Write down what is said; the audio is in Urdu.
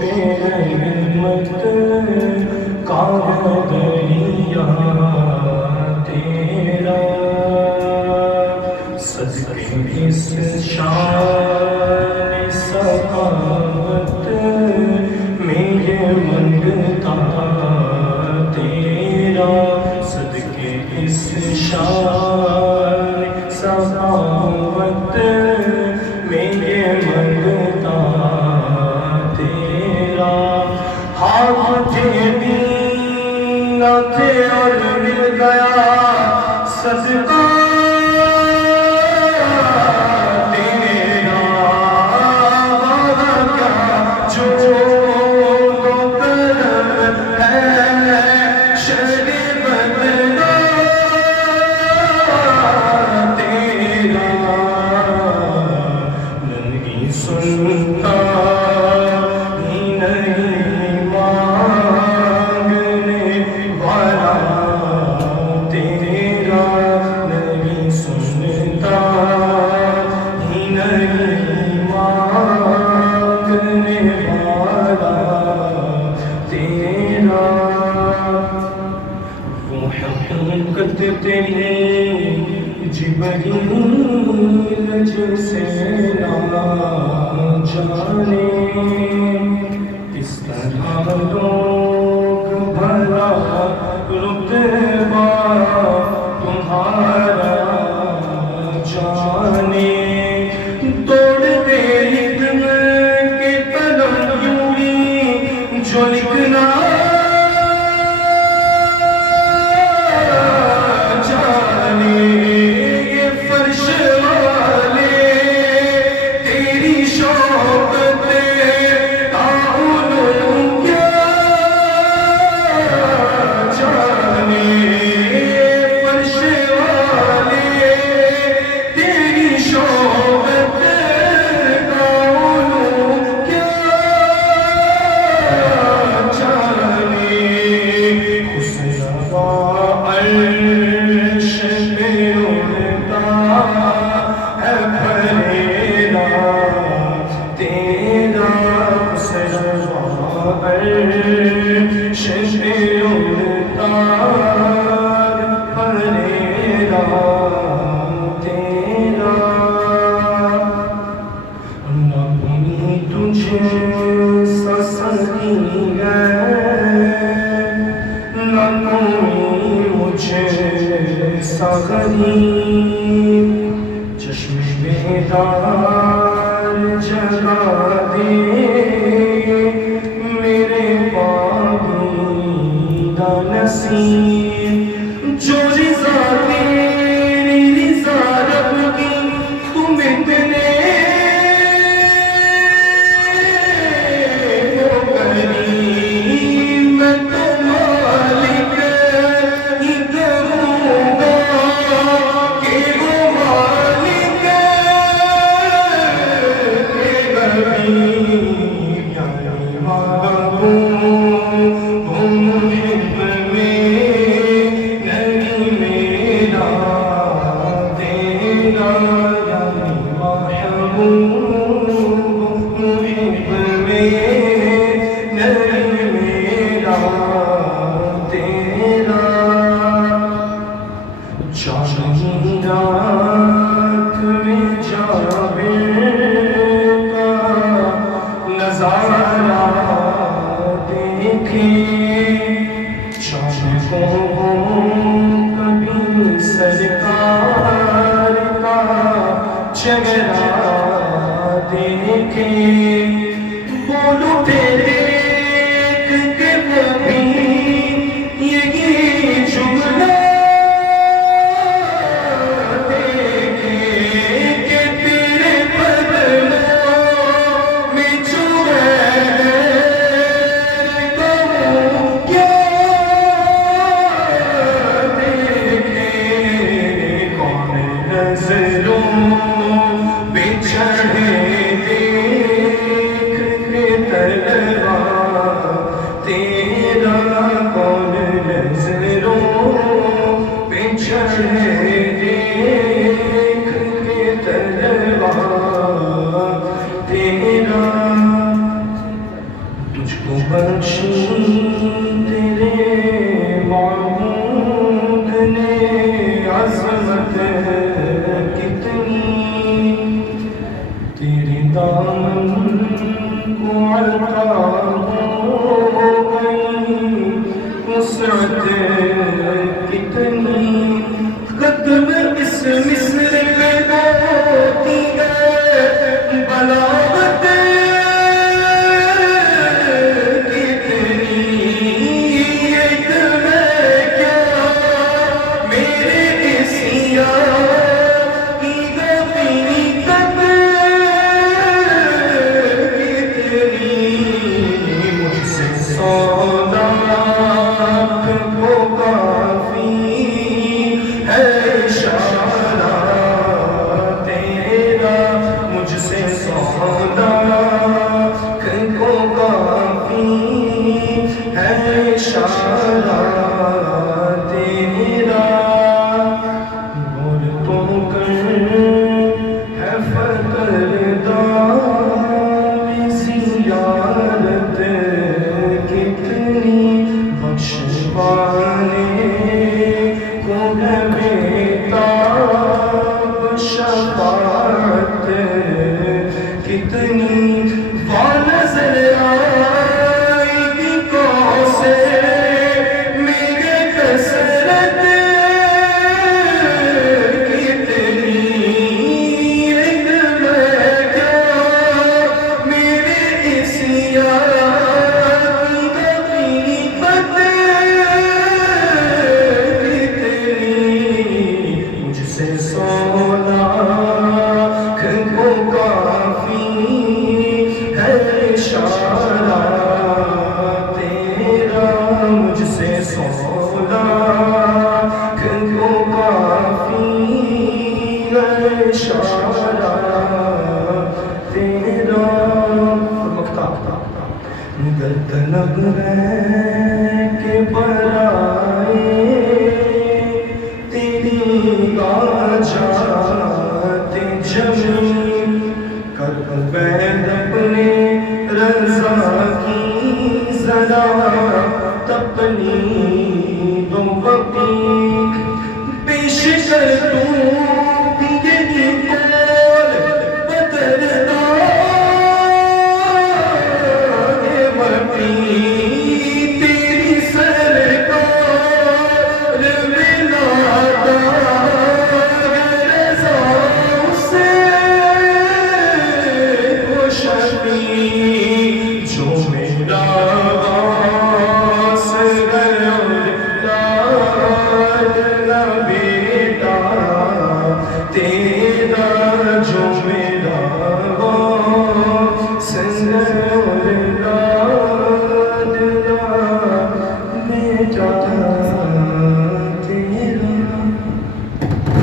پہ رحمت کا دریا تیرا، صدقے اس شان سخاوت میں یہ منگتا تیرا، صدقے اس شان سخاوت میں یہ منگتا تیرا، ہاتھ تھے دل نہ تھے اور مل گیا صدقہ تیرا، کیا جو کرم ہے شر بدلا تیرا، نہیں سنتا ہی نہیں مانگنے والا تیرا، نہیں سنتا ہی نہیں مانگنے والا تیرا، وہ حقیقت تیری جبریل جیسے نہ جانے، کس طرح لوگ بھلا رتبہ تمہارا جانے، توڑ دے علم کے قلم یوں ہی جو لکھنا چشم بیدار جگا دے میرے پاکیزہ نصیب، جو رضا تیری رضا رب کی تم اتنے سرکار کا چہرہ دیکھے، بولو دیکھ کے وہ بھی یہی جملہ دیکھے کہ تیرے قدموں میں جو ہے کیا نظروں پہ چڑھے دیکھ کے طلبا تیرا، کون نظروں پہ چڑھے دیکھ کے طلبا تیرا، بخشی تیرے معبود نے عظمت کتنی تیرے دامن کو علقہ ہو گئی وسعت کتنی قدم اس مصر پہ ہوتی ہے بلاغت طلب ہے کہ برائے تیری آجات جمیل کر عبید اپنے رضا کی ذرا تپنی دو وقتی پیش کر دوں Jata